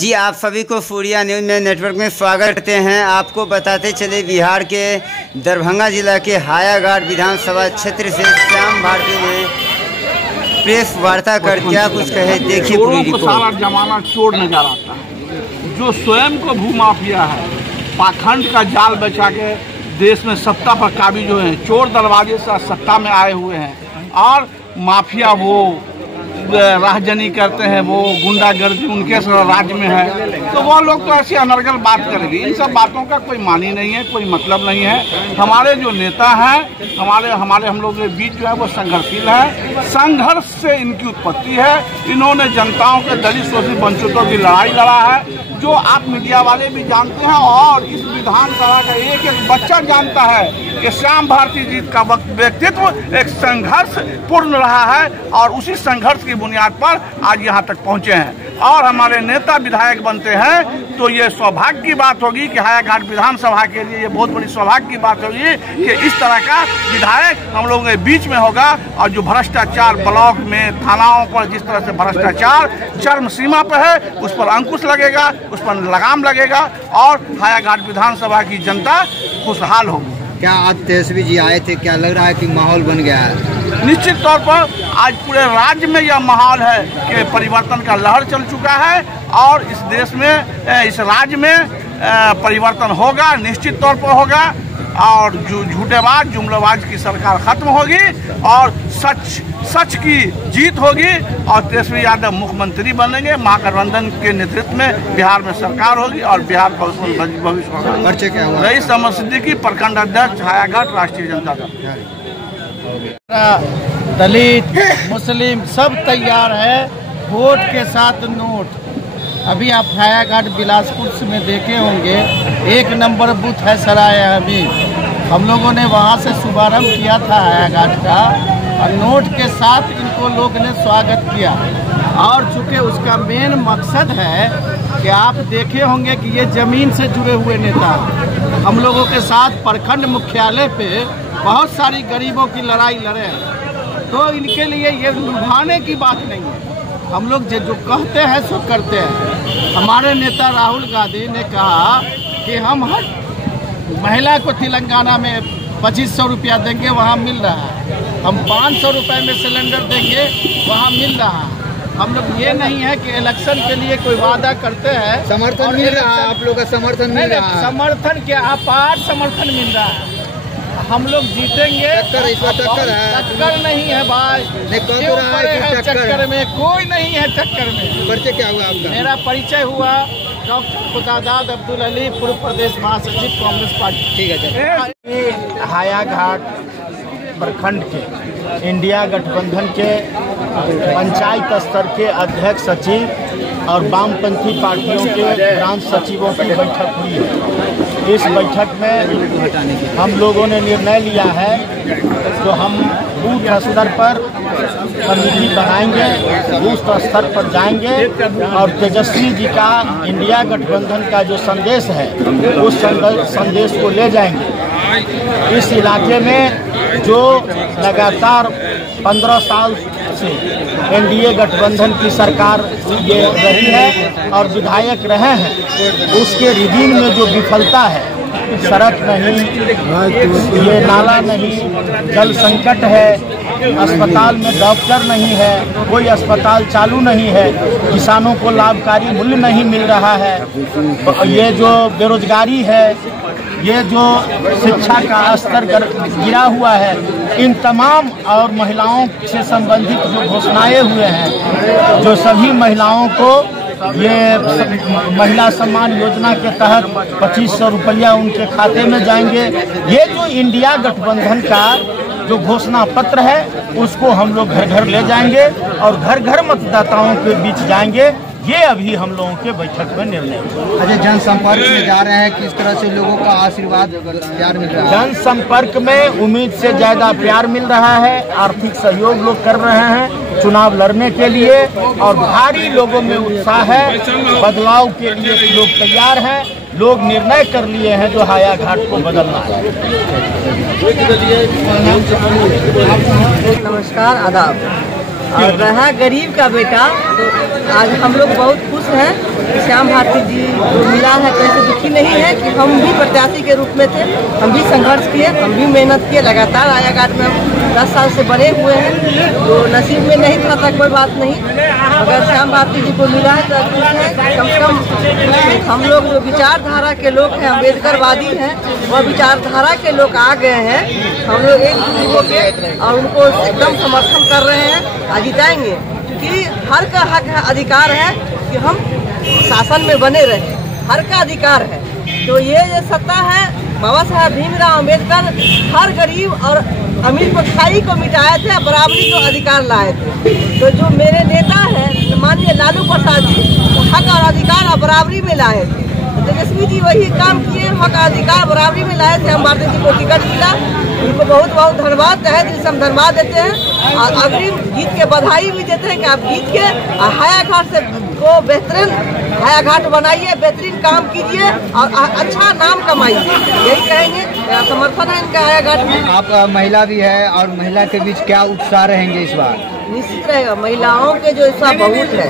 जी आप सभी को फूरिया न्यूज़ में नेटवर्क में स्वागत करते हैं। आपको बताते चले बिहार के दरभंगा जिला के हायाघाट विधानसभा क्षेत्र से श्याम भारती ने प्रेस वार्ता कर क्या कुछ कहे, देखिए पूरी रिपोर्ट। सारा जमाना चोर नजर आता है, जो स्वयं को भूमाफिया है, पाखंड का जाल बचा के देश में सत्ता पर काबिज हुए हैं, चोर दरवाजे से सत्ता में आए हुए हैं और माफिया वो राहजनी करते हैं, वो गुंडागर्दी उनके राज्य में है, तो वो लोग तो ऐसी अनर्गल बात करेंगे। इन सब बातों का कोई मानी नहीं है, कोई मतलब नहीं है। हमारे जो नेता हैं, हमारे हम लोग के बीच जो है वो संघर्षशील है, संघर्ष से इनकी उत्पत्ति है। इन्होंने जनताओं के दलित शोषित वंचितों की लड़ाई लड़ा है, जो आप मीडिया वाले भी जानते हैं और इस विधानसभा का एक एक बच्चा जानता है कि श्याम भारती जी का व्यक्तित्व एक संघर्ष पूर्ण रहा है और उसी संघर्ष की बुनियाद पर आज यहाँ तक पहुँचे हैं और हमारे नेता विधायक बनते हैं। तो ये सौभाग्य की बात होगी कि हायाघाट विधानसभा के लिए ये बहुत बड़ी सौभाग्य की बात होगी कि इस तरह का विधायक हम लोगों के बीच में होगा और जो भ्रष्टाचार ब्लॉक में थानाओं पर जिस तरह से भ्रष्टाचार चरम सीमा पर है, उस पर अंकुश लगेगा, उस पर लगाम लगेगा और हायाघाट विधानसभा की जनता खुशहाल होगी। क्या आज तेजस्वी जी आए थे, क्या लग रहा है कि माहौल बन गया है? निश्चित तौर पर आज पूरे राज्य में यह माहौल है कि परिवर्तन का लहर चल चुका है और इस देश में, इस राज्य में परिवर्तन होगा, निश्चित तौर पर होगा और जो झूठेबाज जुमलेबाज की सरकार खत्म होगी और सच की जीत होगी और तेजस्वी यादव मुख्यमंत्री बनेंगे। महागठबंधन के नेतृत्व में बिहार में सरकार होगी और बिहार का भविष्य होगा। रईस अहमद सिद्दीकी, प्रखंड अध्यक्ष, हायाघाट, राष्ट्रीय जनता दल। दलित मुस्लिम सब तैयार है, वोट के साथ नोट। अभी आप हायाघाट बिलासपुर में देखे होंगे, 1 नंबर बूथ है सराय अभी। हम लोगों ने वहां से शुभारंभ किया था हायाघाट का और नोट के साथ इनको लोग ने स्वागत किया और चूँकि उसका मेन मकसद है कि आप देखे होंगे कि ये ज़मीन से जुड़े हुए नेता हम लोगों के साथ प्रखंड मुख्यालय पे बहुत सारी गरीबों की लड़ाई लड़े हैं, तो इनके लिए ये लुभाने की बात नहीं है। हम लोग जो कहते हैं सो करते हैं। हमारे नेता राहुल गांधी ने कहा कि हम हर महिला को तेलंगाना में 2500 रुपया देंगे, वहाँ मिल रहा है। हम 500 रुपये में सिलेंडर देंगे, वहाँ मिल रहा है। हम लोग ये नहीं है कि इलेक्शन के लिए कोई वादा करते हैं, समर्थन मिल रहा है, आप लोग का समर्थन मिल रहा है। समर्थन क्या, अपार समर्थन मिल रहा है। हम लोग जीतेंगे। टक्कर नहीं है भाई, चक्कर में कोई नहीं है, टक्कर में। परिचय क्या हुआ आपका? मेरा परिचय हुआ डॉक्टर खुदादाद अब्दुल अली, पूर्व प्रदेश महासचिव कांग्रेस पार्टी। ठीक है। हायाघाट प्रखंड के इंडिया गठबंधन के पंचायत स्तर के अध्यक्ष सचिव और वामपंथी पार्टियों के ब्रांच सचिवों की बैठक हुई है। इस बैठक में हम लोगों ने निर्णय लिया है तो हम बूथ स्तर पर कमेटी बनाएंगे, बूथ स्तर पर जाएंगे और तेजस्वी जी का इंडिया गठबंधन का जो संदेश है उस संदेश को ले जाएंगे। इस इलाके में जो लगातार 15 साल से एनडीए गठबंधन की सरकार ये रही है और विधायक रहे हैं, उसके रिगिंग में जो विफलता है, सड़क नहीं, ये नाला नहीं, जल संकट है, अस्पताल में डॉक्टर नहीं है, कोई अस्पताल चालू नहीं है, किसानों को लाभकारी मूल्य नहीं मिल रहा है, ये जो बेरोजगारी है, ये जो शिक्षा का स्तर गिरा हुआ है, इन तमाम और महिलाओं से संबंधित जो घोषणाएं हुए हैं, जो सभी महिलाओं को ये महिला सम्मान योजना के तहत 2500 रुपया उनके खाते में जाएंगे। ये जो इंडिया गठबंधन का जो घोषणा पत्र है उसको हम लोग घर घर ले जाएंगे और घर घर मतदाताओं के बीच जाएंगे। ये अभी हम लोगों के बैठक में निर्णय हुआ। अच्छा, जनसंपर्क में जा रहे हैं, किस तरह से लोगों का आशीर्वाद प्यार मिल रहा है? जनसंपर्क में उम्मीद से ज्यादा प्यार मिल रहा है, आर्थिक सहयोग लोग कर रहे हैं चुनाव लड़ने के लिए और भारी लोगों में उत्साह है, बदलाव के लिए लोग तैयार हैं, लोग निर्णय कर लिए हैं जो हायाघाट को बदलना है। नमस्कार, आदाब। और रहा गरीब का बेटा, तो आज हम लोग बहुत खुश हैं कि श्याम भारती जी को मिला है तो ऐसे दुखी नहीं है कि हम भी प्रत्याशी के रूप में थे, हम भी संघर्ष किए, हम भी मेहनत किए, लगातार हाया घाट में हम 10 साल से बने हुए हैं। तो नसीब में नहीं था तक कोई बात नहीं, अगर श्याम भारती जी को मिला है तो खुश है। कम से कम हम लोग जो विचारधारा के लोग हैं, अम्बेडकरवादी हैं, वह विचारधारा के लोग आ गए हैं। हम लोग एक होके और उनको एकदम समर्थन कर रहे हैं और जिताएंगे, क्योंकि हर का हक है, अधिकार है कि हम शासन में बने रहे, हर का अधिकार है। तो ये जो सत्ता है, बाबा साहब भीमराव अम्बेडकर हर गरीब और अमीर पक्षाई को मिटाए थे, बराबरी को अधिकार लाए थे। तो जो मेरे नेता है माननीय लालू प्रसाद जी, हक और अधिकार और बराबरी में लाए थे। तेजस्वी जी वही काम किए, हक अधिकार बराबरी में लाए थे। हम भारती जी को टिकट मिला, उनको बहुत बहुत धन्यवाद, तहे दिल से हम धन्यवाद देते हैं और अग्रिम जीत के बधाई भी देते हैं कि आप जीत के हाया घाट से को बेहतरीन हाया घाट बनाइए, बेहतरीन काम कीजिए और अच्छा नाम कमाइए, यही कहेंगे। समर्थन है इनका हाया घाट में। आप महिला भी है और महिला के बीच क्या उत्साह रहेंगे इस बार? निश्चित रहेगा, महिलाओं के जो उत्साह बहुत है,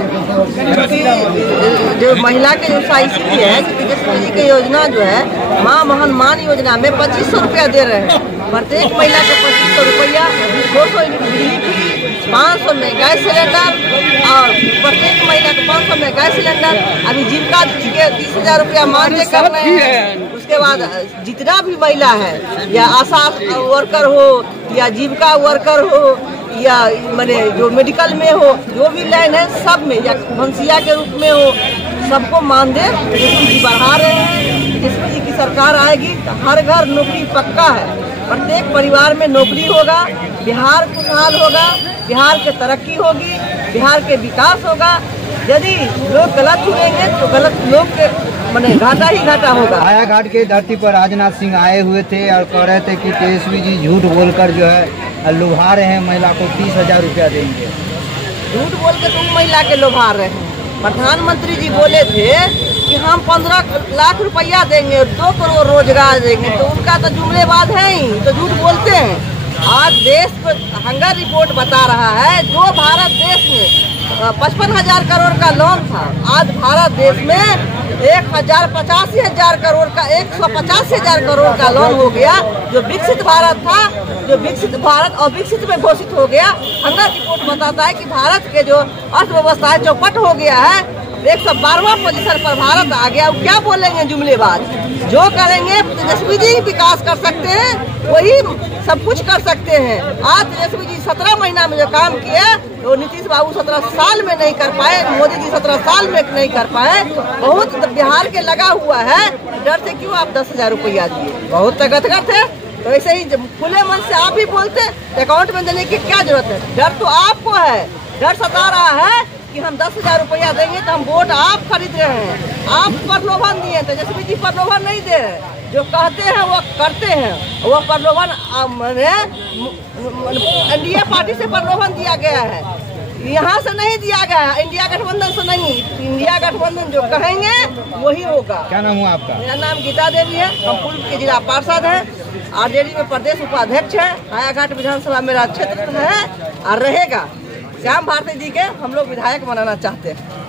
क्योंकि जो महिला के उत्साह इसलिए है कि तेजस्वी जी की योजना जो है माँ महन मान योजना में 2500 रुपया दे रहे हैं। प्रत्येक महिला को 2500 रुपया, 200 बिजली फ्री, 500 में गैस सिलेंडर और प्रत्येक महिला को 500 में गैस सिलेंडर। अभी जीविका दीदी के 30,000 रुपया मांगे कर रहे हैं। उसके बाद जितना भी महिला है, या आशा वर्कर हो या जीविका वर्कर हो या मैंने जो मेडिकल में हो, जो भी लाइन है सब में, या भंसिया के रूप में हो, सबको मानदेय तेजस्वी जी बढ़ा रहे हैं। तेजस्वी जी की सरकार आएगी तो हर घर नौकरी पक्का है, प्रत्येक परिवार में नौकरी होगा, बिहार खुशहाल होगा, बिहार की तरक्की होगी, बिहार के विकास होगा। यदि लोग गलत चुनेंगे तो गलत लोग के मैंने घाटा ही घाटा होगा। हाया घाट के धरती पर राजनाथ सिंह आए हुए थे और कह रहे थे कि तेजस्वी जी झूठ बोलकर जो है लुभा रहे हैं, महिला को 30,000 रुपया देंगे। झूठ बोल के तुम महिला के लुभा रहे हैं। प्रधानमंत्री जी बोले थे कि हम 15 लाख रुपया देंगे और 2 करोड़ रोजगार देंगे, तो उनका तो जुमलेबाज है ही, तो झूठ बोलते हैं। आज देश को हंगर रिपोर्ट बता रहा है, जो भारत देश में 55,000 करोड़ का लोन था, आज भारत देश में 1,85,000 करोड़ का 185,000 करोड़ का लोन हो गया। जो विकसित भारत था, जो विकसित भारत अविकसित में घोषित हो गया। हंगर रिपोर्ट बताता है कि भारत के जो अर्थव्यवस्था है चौपट हो गया है, 112वां पोजीशन पर भारत आ गया। क्या बोलेंगे जुमलेबाज? जो करेंगे तेजस्वी जी विकास कर सकते हैं, वही सब कुछ कर सकते हैं। आज तेजस्वी जी 17 महीना में जो काम किए तो नीतीश बाबू 17 साल में नहीं कर पाए, मोदी जी 17 साल में नहीं कर पाए। बहुत बिहार के लगा हुआ है, डर से क्यों आप 10,000 रुपया दिए? बहुत तगतगर थे, तो ऐसे ही खुले मन से आप ही बोलते अकाउंट में देने की क्या जरूरत है? डर तो आपको है, डर सता रहा है कि हम 10,000 रुपया देंगे तो हम वोट आप खरीद रहे हैं, आप प्रलोभन दिए, तेजस्वी जी प्रलोभन नहीं दे रहे। जो कहते हैं वो करते हैं, वो प्रलोभन एनडीए पार्टी से प्रलोभन दिया गया है, यहाँ से नहीं दिया गया है, इंडिया गठबंधन से नहीं। इंडिया गठबंधन जो कहेंगे वही होगा। क्या नाम हुआ आपका? मेरा नाम गीता देवी है, हम पूर्व के जिला पार्षद हैं, आरजेडी में प्रदेश उपाध्यक्ष है। हाया घाट विधानसभा मेरा क्षेत्र है और रहेगा। श्याम भारती जी के हम लोग विधायक बनाना चाहते हैं।